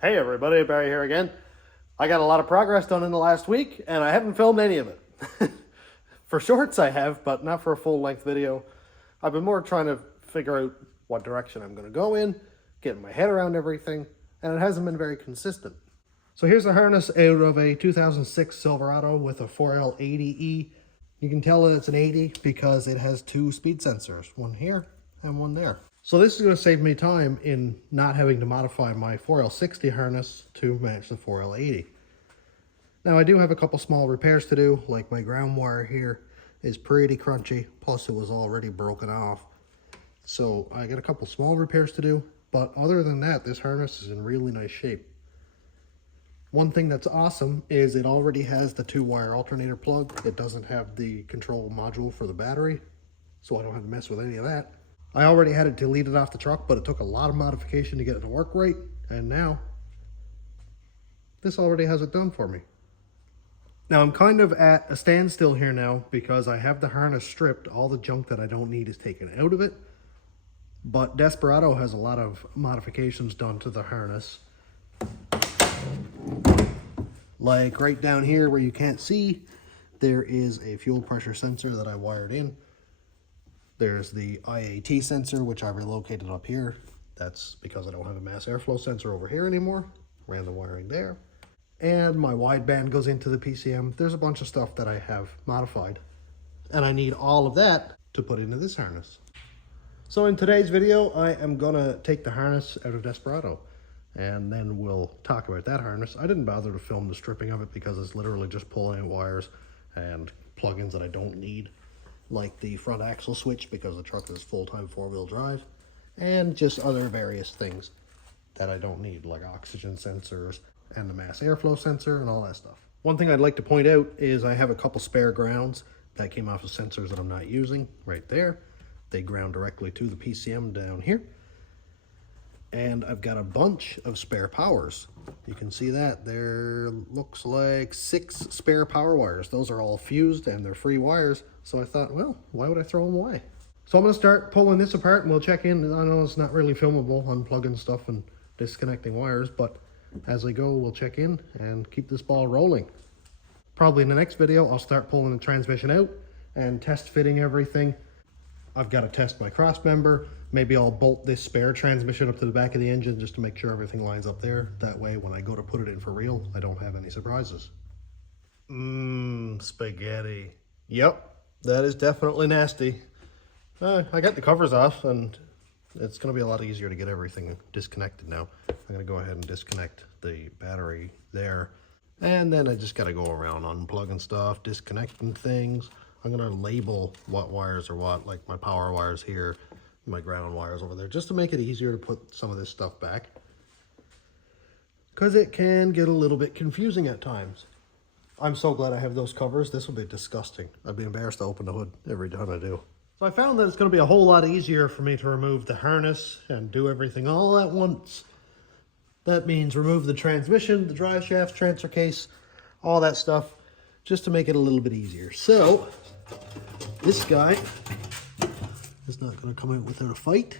Hey everybody, Barry here again. I got a lot of progress done in the last week and I haven't filmed any of it. For shorts I have, but not for a full length video. I've been more trying to figure out what direction I'm going to go in, getting my head around everything, and it hasn't been very consistent. So here's the harness out of a 2006 Silverado with a 4L80E. You can tell that it's an 80 because it has two speed sensors, one here and one there. So this is going to save me time in not having to modify my 4L60 harness to match the 4L80. Now I do have a couple small repairs to do, like my ground wire here is pretty crunchy, plus it was already broken off. So I got a couple small repairs to do, but other than that, this harness is in really nice shape. One thing that's awesome is it already has the 2-wire alternator plug. It doesn't have the control module for the battery, so I don't have to mess with any of that. I already had it deleted off the truck, but it took a lot of modification to get it to work right, and now this already has it done for me. Now I'm kind of at a standstill here now because I have the harness stripped. All the junk that I don't need is taken out of it, but Desperado has a lot of modifications done to the harness. Like right down here where you can't see, there is a fuel pressure sensor that I wired in. There's the IAT sensor, which I relocated up here. That's because I don't have a mass airflow sensor over here anymore. Ran the wiring there. And my wideband goes into the PCM. There's a bunch of stuff that I have modified. And I need all of that to put into this harness. So in today's video, I am gonna take the harness out of Desperado. And then we'll talk about that harness. I didn't bother to film the stripping of it because it's literally just pulling out wires and plugins that I don't need, like the front axle switch because the truck is full-time 4-wheel drive, and just other various things that I don't need, like oxygen sensors and the mass airflow sensor and all that stuff. One thing I'd like to point out is I have a couple spare grounds that came off of sensors that I'm not using right there. They ground directly to the PCM down here. And I've got a bunch of spare powers. You can see that there looks like 6 spare power wires. Those are all fused and they're free wires. So I thought, well, why would I throw them away? So I'm gonna start pulling this apart and we'll check in. I know it's not really filmable, unplugging stuff and disconnecting wires, but as I go, we'll check in and keep this ball rolling. Probably in the next video, I'll start pulling the transmission out and test fitting everything. I've got to test my cross member. Maybe I'll bolt this spare transmission up to the back of the engine just to make sure everything lines up there. That way, when I go to put it in for real, I don't have any surprises. Spaghetti. Yep, that is definitely nasty. I got the covers off and it's going to be a lot easier to get everything disconnected now. I'm going to go ahead and disconnect the battery there. And then I just got to go around unplugging stuff, disconnecting things. I'm going to label what wires are what, like my power wires here, my ground wires over there, just to make it easier to put some of this stuff back. Because it can get a little bit confusing at times. I'm so glad I have those covers. This will be disgusting. I'd be embarrassed to open the hood every time I do. So I found that it's going to be a whole lot easier for me to remove the harness and do everything all at once. That means remove the transmission, the drive shaft, transfer case, all that stuff, just to make it a little bit easier. So this guy is not going to come out without a fight.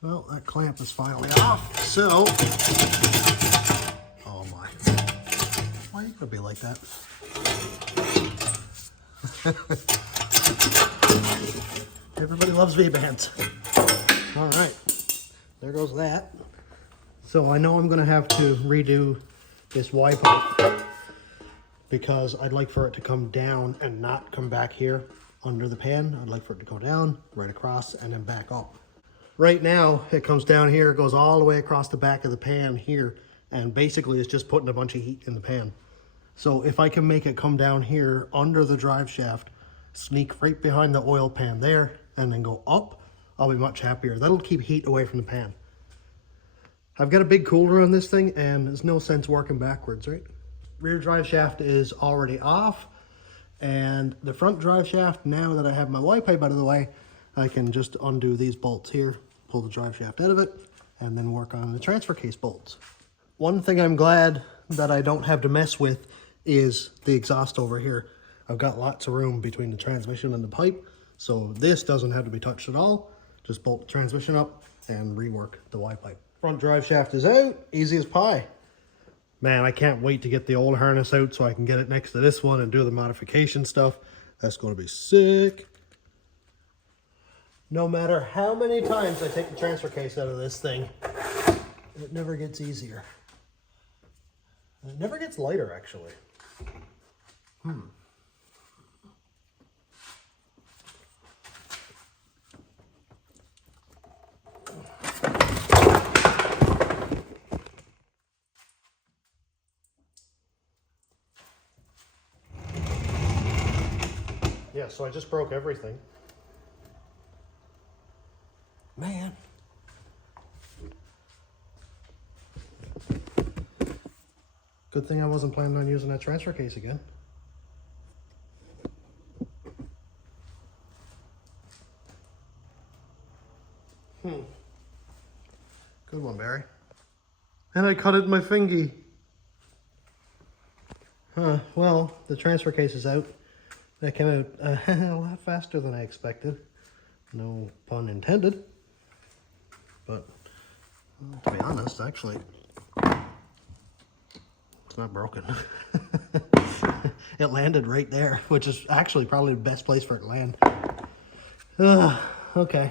Well, that clamp is finally off, so... Oh my. Why are you going to be like that? Everybody loves V-bands. All right, there goes that. So I know I'm going to have to redo this Y pipe because I'd like for it to come down and not come back here under the pan. I'd like for it to go down, right across, and then back up. Right now, it comes down here, goes all the way across the back of the pan here, and basically it's just putting a bunch of heat in the pan. So if I can make it come down here under the drive shaft, sneak right behind the oil pan there, and then go up, I'll be much happier. That'll keep heat away from the pan. I've got a big cooler on this thing, and there's no sense working backwards, right? Rear drive shaft is already off, and the front drive shaft, now that I have my Y pipe out of the way, I can just undo these bolts here, pull the drive shaft out of it, and then work on the transfer case bolts. One thing I'm glad that I don't have to mess with is the exhaust over here. I've got lots of room between the transmission and the pipe, so this doesn't have to be touched at all. Just bolt the transmission up and rework the Y pipe. Front drive shaft is out, easy as pie. Man, I can't wait to get the old harness out so I can get it next to this one and do the modification stuff. That's going to be sick. No matter how many times I take the transfer case out of this thing, it never gets easier. It never gets lighter, actually. Yeah, so I just broke everything. Man. Good thing I wasn't planning on using that transfer case again. Good one, Barry. And I cut it in my fingy. Well, the transfer case is out. That came out a lot faster than I expected. No pun intended. But, well, to be honest, actually, it's not broken. It landed right there, which is actually probably the best place for it to land. Okay.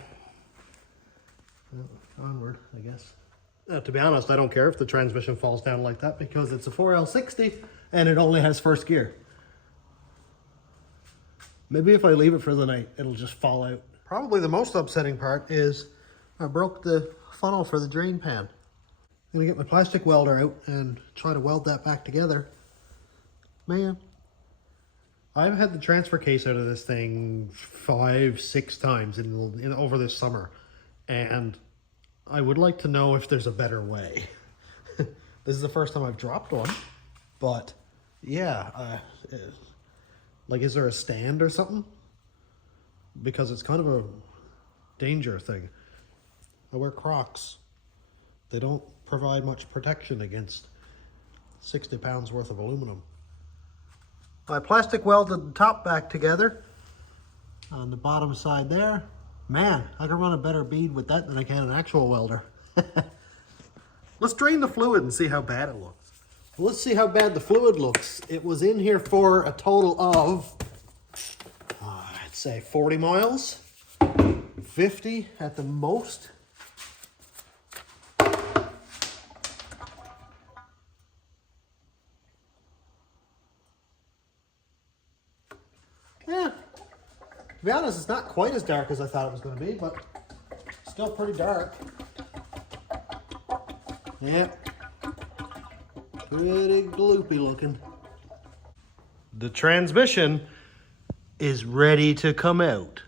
Well, onward, I guess. To be honest, I don't care if the transmission falls down like that because it's a 4L60 and it only has first gear. Maybe if I leave it for the night, it'll just fall out. Probably the most upsetting part is I broke the funnel for the drain pan. I'm gonna get my plastic welder out and try to weld that back together. Man, I've had the transfer case out of this thing 5-6 times over this summer, and I would like to know if there's a better way. This is the first time I've dropped one, but yeah, like, is there a stand or something? Because it's kind of a danger thing. I wear Crocs. They don't provide much protection against 60 pounds worth of aluminum. I plastic welded the top back together on the bottom side there. Man, I can run a better bead with that than I can an actual welder. Let's drain the fluid and see how bad it looks. Let's see how bad the fluid looks. It was in here for a total of, I'd say 40 miles, 50 at the most. Yeah, to be honest, it's not quite as dark as I thought it was going to be, but still pretty dark. Yeah, pretty gloopy looking. The transmission is ready to come out.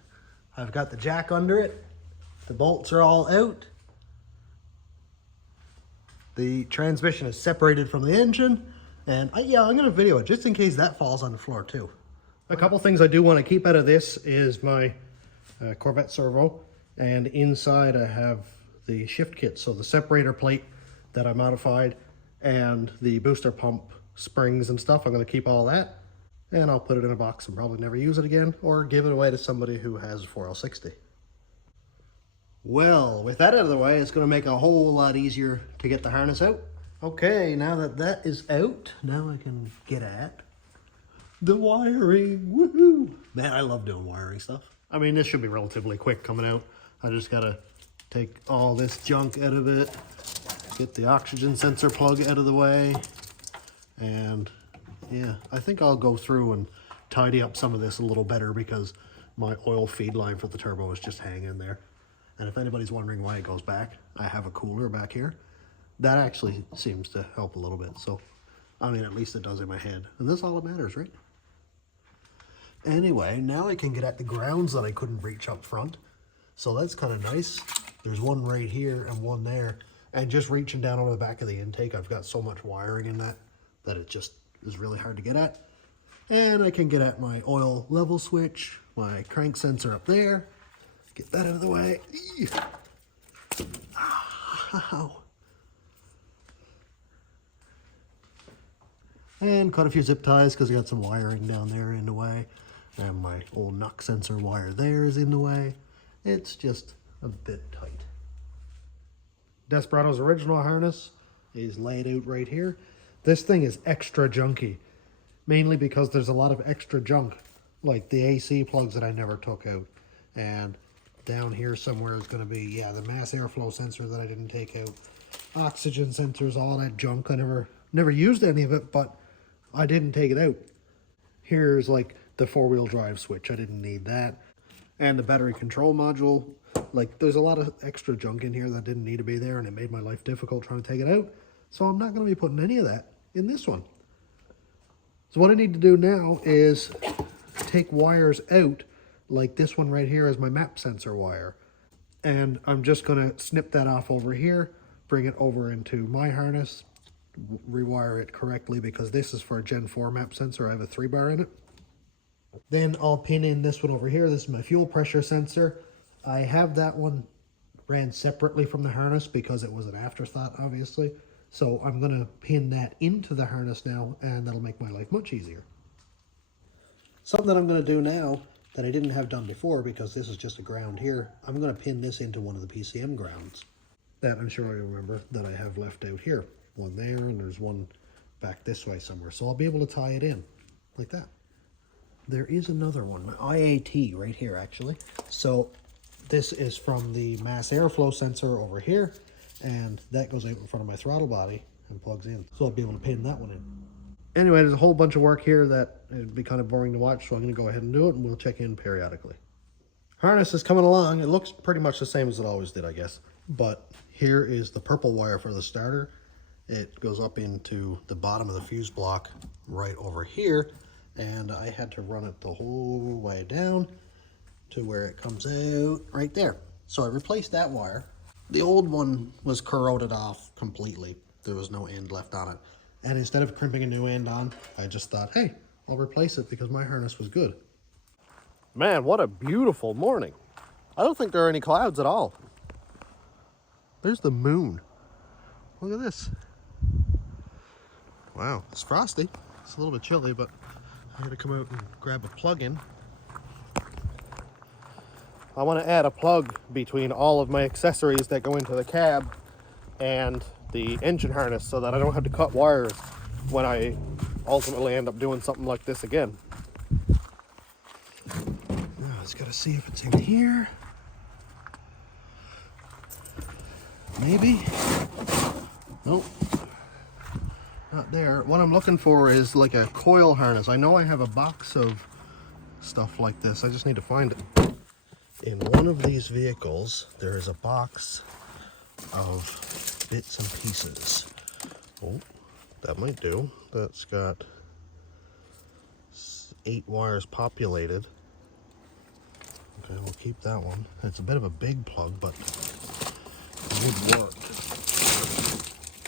I've got the jack under it. The bolts are all out. The transmission is separated from the engine. And yeah, I'm going to video it just in case that falls on the floor too. A couple things I do want to keep out of this is my Corvette servo. And inside I have the shift kit. So the separator plate that I modified and the booster pump springs and stuff. I'm going to keep all that. And I'll put it in a box and probably never use it again or give it away to somebody who has a 4L60. Well, with that out of the way, it's going to make a whole lot easier to get the harness out. Okay, now that that is out, now I can get at the wiring. Woohoo! Man, I love doing wiring stuff. I mean, this should be relatively quick coming out. I just got to take all this junk out of it, get the oxygen sensor plug out of the way, and yeah, I think I'll go through and tidy up some of this a little better because my oil feed line for the turbo is just hanging there. And if anybody's wondering why it goes back, I have a cooler back here. That actually seems to help a little bit. So, I mean, at least it does in my head. And that's all that matters, right? Anyway, now I can get at the grounds that I couldn't reach up front. So that's kind of nice. There's one right here and one there. And just reaching down over the back of the intake, I've got so much wiring in that it just is really hard to get at. And I can get at my oil level switch, my crank sensor up there. Get that out of the way. Ow. And cut a few zip ties because I got some wiring down there in the way. And my old knock sensor wire there is in the way. It's just a bit tight. Desperado's original harness is laid out right here. This thing is extra junky, mainly because there's a lot of extra junk, like the AC plugs that I never took out. And down here somewhere is going to be, yeah, the mass airflow sensor that I didn't take out. Oxygen sensors, all that junk. I never used any of it, but I didn't take it out. Here's like the four-wheel drive switch. I didn't need that. And the battery control module. Like, there's a lot of extra junk in here that didn't need to be there, and it made my life difficult trying to take it out. So I'm not going to be putting any of that in this one. So what I need to do now is take wires out, like this one right here is my map sensor wire. And I'm just going to snip that off over here, bring it over into my harness, rewire it correctly, because this is for a Gen 4 map sensor. I have a 3-bar in it. Then I'll pin in this one over here. This is my fuel pressure sensor. I have that one ran separately from the harness because it was an afterthought, obviously. So I'm going to pin that into the harness now, and that'll make my life much easier. Something that I'm going to do now that I didn't have done before, because this is just a ground here, I'm going to pin this into one of the PCM grounds that I'm sure I remember that I have left out here. One there, and there's one back this way somewhere. So I'll be able to tie it in like that. There is another one, my IAT right here actually. So this is from the mass airflow sensor over here, and that goes out in front of my throttle body and plugs in. So I'll be able to pin that one in. Anyway, there's a whole bunch of work here that it'd be kind of boring to watch, so I'm going to go ahead and do it, and we'll check in periodically. Harness is coming along. It looks pretty much the same as it always did, I guess. But here is the purple wire for the starter. It goes up into the bottom of the fuse block right over here, and I had to run it the whole way down to where it comes out right there. So I replaced that wire. The old one was corroded off completely. There was no end left on it. And instead of crimping a new end on, I just thought, hey, I'll replace it because my harness was good. Man, what a beautiful morning. I don't think there are any clouds at all. There's the moon. Look at this. Wow, it's frosty. It's a little bit chilly, but I had to come out and grab a plug-in. I want to add a plug between all of my accessories that go into the cab and the engine harness so that I don't have to cut wires when I ultimately end up doing something like this again. Now I just gotta see if it's in here. Maybe. Nope. Not there. What I'm looking for is like a coil harness. I know I have a box of stuff like this. I just need to find it. In one of these vehicles, there is a box of bits and pieces. Oh, that might do. That's got 8 wires populated. Okay, we'll keep that one. It's a bit of a big plug, but it would work.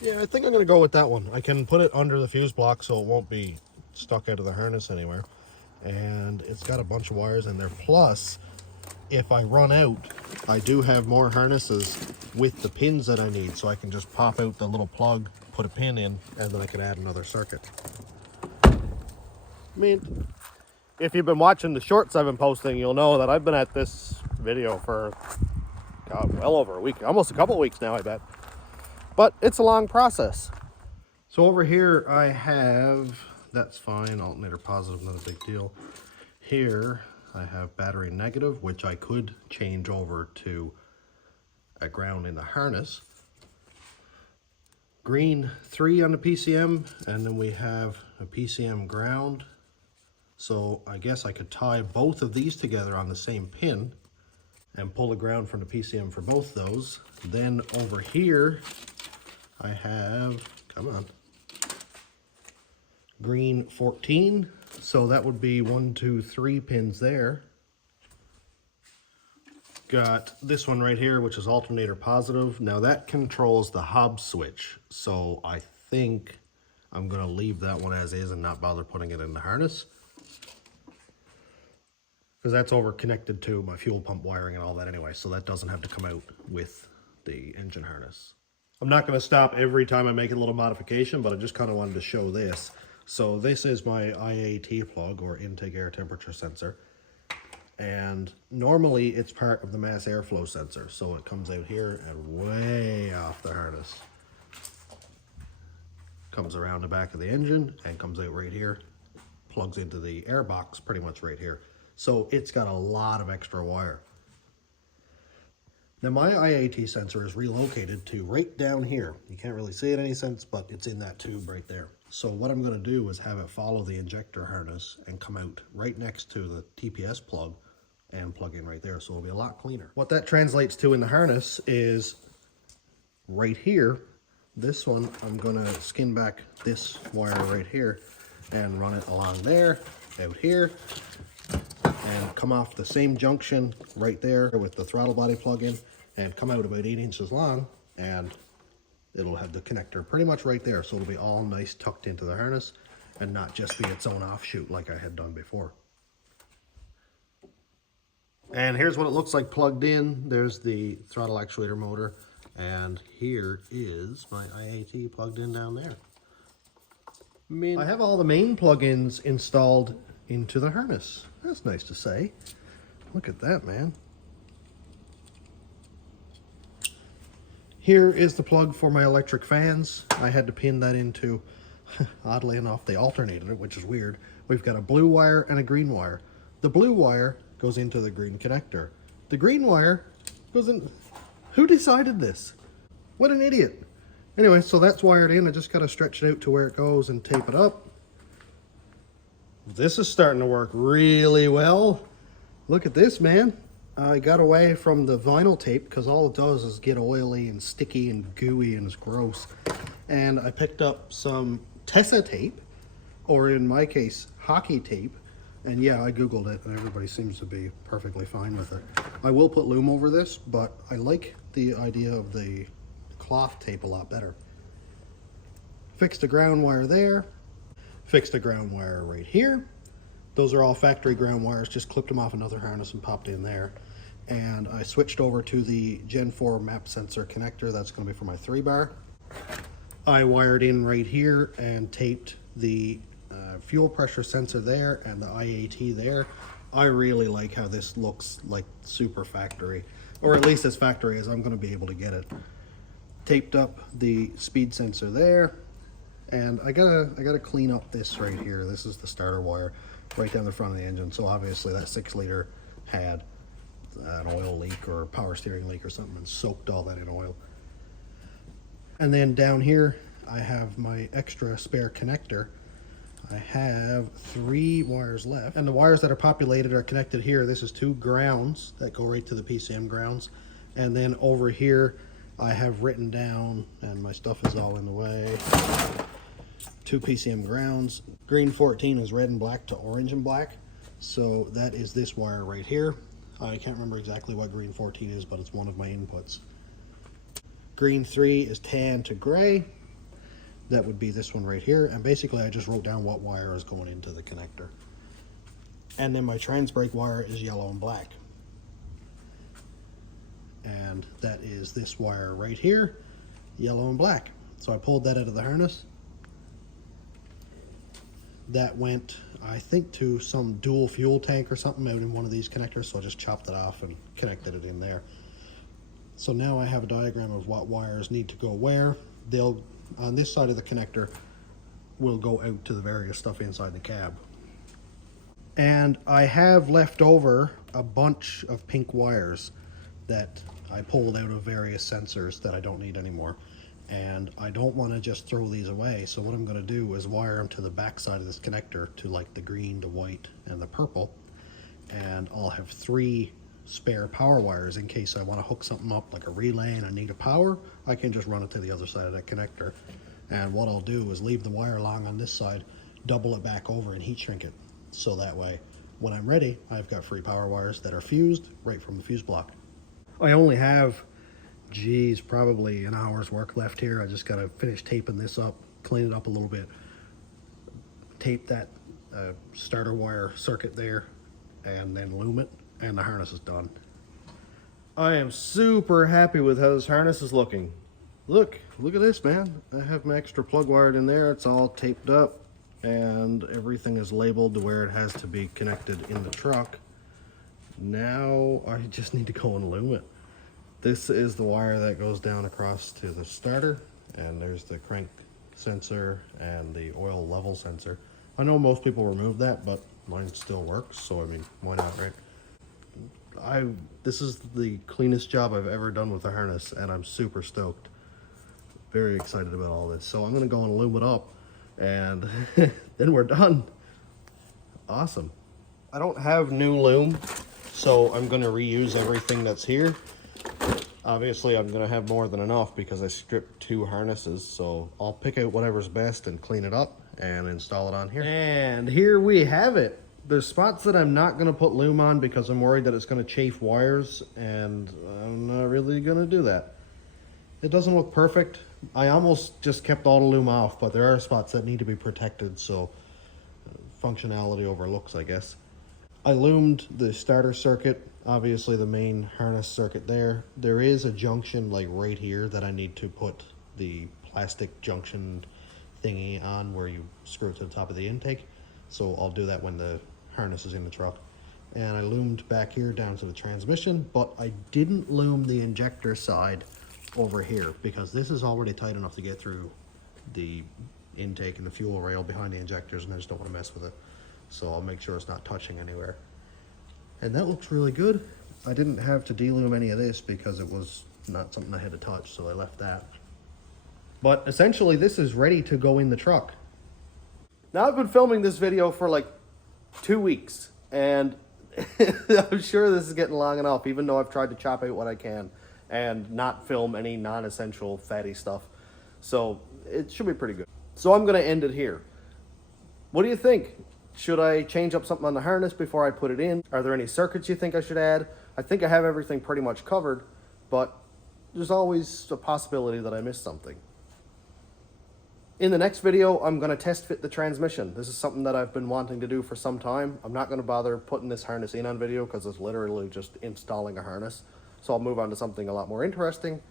Yeah, I think I'm going to go with that one. I can put it under the fuse block so it won't be stuck out of the harness anywhere. And it's got a bunch of wires in there. Plus, if I run out, I do have more harnesses with the pins that I need, so I can just pop out the little plug, put a pin in, and then I can add another circuit. I mean, if you've been watching the shorts I've been posting, you'll know that I've been at this video for, God, well over a week, almost a couple weeks now, I bet. But it's a long process. So over here I have, that's fine, alternator positive, not a big deal. Here I have battery negative, which I could change over to a ground in the harness. Green 3 on the PCM, and then we have a PCM ground. So I guess I could tie both of these together on the same pin and pull the ground from the PCM for both those. Then over here I have, come on, green 14. So that would be 1, 2, 3 pins there. Got this one right here, which is alternator positive. Now that controls the Hobbs switch. So I think I'm gonna leave that one as is and not bother putting it in the harness, because that's over connected to my fuel pump wiring and all that anyway. So that doesn't have to come out with the engine harness. I'm not gonna stop every time I make a little modification, but I just kind of wanted to show this. So this is my IAT plug, or intake air temperature sensor. And normally it's part of the mass airflow sensor, so it comes out here and way off the harness. Comes around the back of the engine and comes out right here, plugs into the air box pretty much right here. So it's got a lot of extra wire. Now my IAT sensor is relocated to right down here. You can't really see it in any sense, but it's in that tube right there. So what I'm going to do is have it follow the injector harness and come out right next to the TPS plug and plug in right there. So it'll be a lot cleaner. What that translates to in the harness is right here. This one, I'm going to skin back this wire right here and run it along there, out here, and come off the same junction right there with the throttle body plug-in and come out about 8 inches long, and it'll have the connector pretty much right there. So it'll be all nice tucked into the harness and not just be its own offshoot like I had done before. And here's what it looks like plugged in. There's the throttle actuator motor, and here is my IAT plugged in down there. I have all the main plugins installed into the harness. That's nice to say. Look at that, man. Here is the plug for my electric fans. I had to pin that into, oddly enough, they alternated it, which is weird. We've got a blue wire and a green wire. The blue wire goes into the green connector. The green wire goes in... Who decided this? What an idiot. Anyway, so that's wired in. I just got to stretch it out to where it goes and tape it up. This is starting to work really well. Look at this, man. I got away from the vinyl tape because all it does is get oily and sticky and gooey and it's gross. And I picked up some Tessa tape, or in my case, hockey tape. And yeah, I Googled it and everybody seems to be perfectly fine with it. I will put loom over this, but I like the idea of the cloth tape a lot better. Fixed a ground wire there. Fixed a ground wire right here. Those are all factory ground wires, just clipped them off another harness and popped in there. And I switched over to the Gen 4 map sensor connector. That's going to be for my 3-bar. I wired in right here and taped the fuel pressure sensor there and the IAT there. I really like how this looks like super factory, or at least as factory as I'm going to be able to get it. Taped up the speed sensor there, and I gotta clean up this right here. This is the starter wire right down the front of the engine. So obviously that 6-liter had an oil leak or a power steering leak or something and soaked all that in oil. And then down here I have my extra spare connector. I have 3 wires left, and the wires that are populated are connected here. This is 2 grounds that go right to the PCM grounds, and then over here I have written down, and my stuff is all in the way, 2 PCM grounds. Green 14 is red and black to orange and black, so that is this wire right here. I can't remember exactly what green 14 is, but it's one of my inputs. Green 3 is tan to gray. That would be this one right here, and basically I just wrote down what wire is going into the connector. And then my trans brake wire is yellow and black. And that is this wire right here, yellow and black. So I pulled that out of the harness. That went, I think, to some dual fuel tank or something out in one of these connectors, so I just chopped it off and connected it in there. So now I have a diagram of what wires need to go where. They'll, on this side of the connector, will go out to the various stuff inside the cab. And I have left over a bunch of pink wires that I pulled out of various sensors that I don't need anymore. And I don't want to just throw these away, so what I'm going to do is wire them to the back side of this connector, to like the green, the white, and the purple. And I'll have 3 spare power wires in case I want to hook something up like a relay and I need a power. I can just run it to the other side of that connector. And what I'll do is leave the wire long on this side, double it back over and heat shrink it. So that way, when I'm ready, I've got free power wires that are fused right from the fuse block. I only have, geez, probably an hour's work left here. I just got to finish taping this up, clean it up a little bit, tape that starter wire circuit there, and then loom it, and the harness is done. I am super happy with how this harness is looking. Look at this, man. I have my extra plug wired in there. It's all taped up, and everything is labeled to where it has to be connected in the truck. Now I just need to go and loom it. This is the wire that goes down across to the starter, and there's the crank sensor and the oil level sensor. I know most people remove that, but mine still works, so I mean, why not, right? This is the cleanest job I've ever done with a harness, and I'm super stoked. Very excited about all this. So I'm gonna go and loom it up, and then we're done. Awesome. I don't have new loom, so I'm gonna reuse everything that's here. Obviously, I'm gonna have more than enough because I stripped 2 harnesses, so I'll pick out whatever's best and clean it up and install it on here. And here we have it. There's spots that I'm not gonna put loom on because I'm worried that it's gonna chafe wires, and I'm not really gonna do that. It doesn't look perfect. I almost just kept all the loom off, but there are spots that need to be protected, so functionality over looks, I guess. I loomed the starter circuit, obviously the main harness circuit there. There is a junction like right here that I need to put the plastic junction thingy on where you screw it to the top of the intake. So I'll do that when the harness is in the truck. And I loomed back here down to the transmission, but I didn't loom the injector side over here because this is already tight enough to get through the intake and the fuel rail behind the injectors, and I just don't want to mess with it. So I'll make sure it's not touching anywhere. And that looks really good. I didn't have to de-loom any of this because it was not something I had to touch, so I left that. But essentially this is ready to go in the truck. Now I've been filming this video for like 2 weeks, and I'm sure this is getting long enough, even though I've tried to chop out what I can and not film any non-essential fatty stuff. So it should be pretty good. So I'm gonna end it here. What do you think? Should I change up something on the harness before I put it in? Are there any circuits you think I should add? I think I have everything pretty much covered, but there's always a possibility that I missed something. In the next video, I'm going to test fit the transmission. This is something that I've been wanting to do for some time. I'm not going to bother putting this harness in on video because it's literally just installing a harness. So I'll move on to something a lot more interesting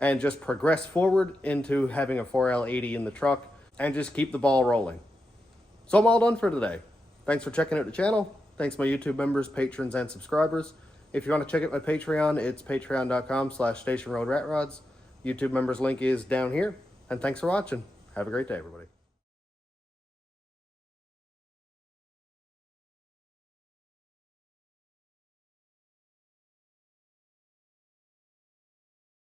and just progress forward into having a 4L80 in the truck and just keep the ball rolling. So I'm all done for today. Thanks for checking out the channel. Thanks my YouTube members, patrons, and subscribers. If you want to check out my Patreon, it's patreon.com/stationroadratrods. YouTube members link is down here. And thanks for watching. Have a great day, everybody.